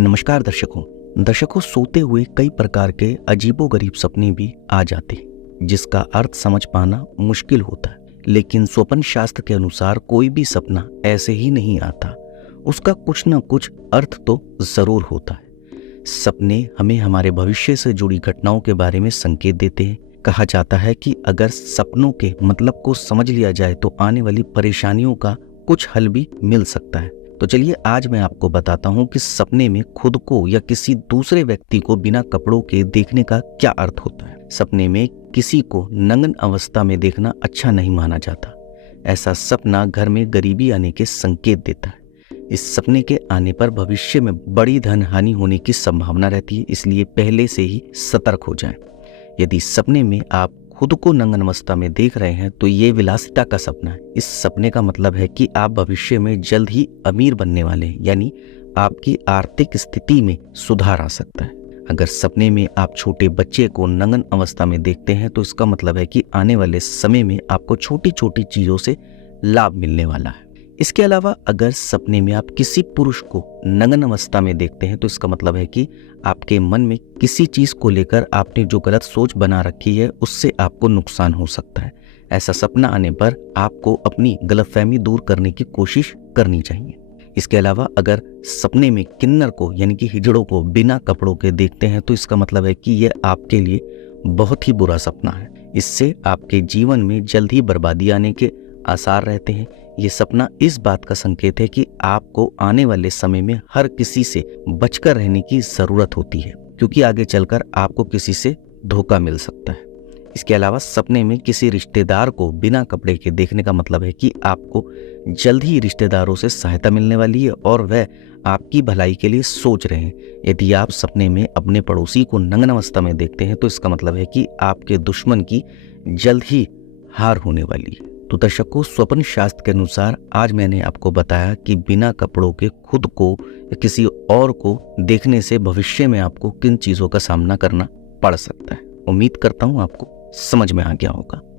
नमस्कार दर्शकों सोते हुए कई प्रकार के अजीबोगरीब सपने भी आ जाते हैं जिसका अर्थ समझ पाना मुश्किल होता है। लेकिन स्वप्न शास्त्र के अनुसार कोई भी सपना ऐसे ही नहीं आता, उसका कुछ न कुछ अर्थ तो जरूर होता है। सपने हमें हमारे भविष्य से जुड़ी घटनाओं के बारे में संकेत देते हैं। कहा जाता है कि अगर सपनों के मतलब को समझ लिया जाए तो आने वाली परेशानियों का कुछ हल भी मिल सकता है। तो चलिए आज मैं आपको बताता हूँ कि सपने में खुद को या किसी दूसरे व्यक्ति को बिना कपड़ों के देखने का क्या अर्थ होता है। सपने में किसी को नग्न अवस्था में देखना अच्छा नहीं माना जाता। ऐसा सपना घर में गरीबी आने के संकेत देता है। इस सपने के आने पर भविष्य में बड़ी धन हानि होने की संभावना रहती है, इसलिए पहले से ही सतर्क हो जाएं। यदि सपने में आप खुद को नग्न अवस्था में देख रहे हैं तो ये विलासिता का सपना है। इस सपने का मतलब है कि आप भविष्य में जल्द ही अमीर बनने वाले हैं, यानी आपकी आर्थिक स्थिति में सुधार आ सकता है। अगर सपने में आप छोटे बच्चे को नग्न अवस्था में देखते हैं तो इसका मतलब है कि आने वाले समय में आपको छोटी छोटी चीजों से लाभ मिलने वाला है। इसके अलावा अगर सपने में आप किसी पुरुष को नग्न अवस्था में देखते हैं तो इसका मतलब है कि आपके मन में किसी चीज को लेकर आपने जो गलत सोच बना रखी है उससे आपको नुकसान हो सकता है। ऐसा सपना आने पर आपको अपनी गलतफहमी दूर करने की कोशिश करनी चाहिए। इसके अलावा अगर सपने में किन्नर को यानी कि हिजड़ों को बिना कपड़ों के देखते हैं तो इसका मतलब है कि यह आपके लिए बहुत ही बुरा सपना है। इससे आपके जीवन में जल्द ही बर्बादी आने के आसार रहते हैं। ये सपना इस बात का संकेत है कि आपको आने वाले समय में हर किसी से बचकर रहने की जरूरत होती है, क्योंकि आगे चलकर आपको किसी से धोखा मिल सकता है। इसके अलावा सपने में किसी रिश्तेदार को बिना कपड़े के देखने का मतलब है कि आपको जल्द ही रिश्तेदारों से सहायता मिलने वाली है और वह आपकी भलाई के लिए सोच रहे हैं। यदि आप सपने में अपने पड़ोसी को नग्न अवस्था में देखते हैं तो इसका मतलब है कि आपके दुश्मन की जल्द ही हार होने वाली है। तो दर्शकों, स्वप्न शास्त्र के अनुसार आज मैंने आपको बताया कि बिना कपड़ों के खुद को या किसी और को देखने से भविष्य में आपको किन चीजों का सामना करना पड़ सकता है। उम्मीद करता हूँ आपको समझ में आ गया होगा।